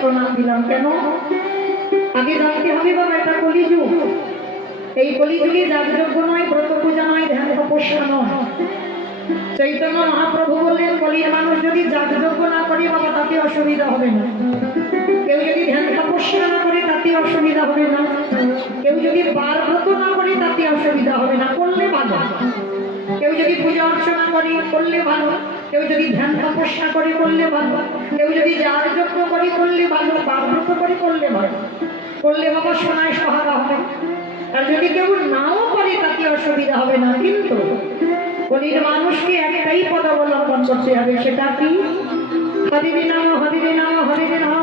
প্রণাম দিলাম। কেন? আগে জানতে হবে বাবা, এটা কলিযুগ। এই কলিযুগে যাগযজ্ঞ নয়, ব্রত পূজা নয়, ধ্যান তপস্যা নয়। চৈতন্য মহাপ্রভু বললেন, কলির মানুষ যদি যাগযজ্ঞ না করে বাবা, তাতে অসুবিধা হবে না। কেউ যদি ধ্যান তপস্যা না করে তাতে অসুবিধা হবে না। কেউ যদি বার ব্রত না করে তাতে অসুবিধা হবে না, করলে ভালো। কেউ যদি পূজা অর্চনা করে করলে ভালো, কেউ যদি ধ্যান তপস্যা করে করলে ভালো, কেউ যদি যাগযজ্ঞ করে করলে ভালো, বার ব্রত করে করলে ভালো। করলে বাবা সোনায় সহারা হবে। আর যদি কেউ নাও করে তাতে অসুবিধা হবে না। কিন্তু কলির মানুষকে একটাই পদ অবলম্বন করতে হবে, সেটা কি? হরির নাম হরির নাম হরির নাম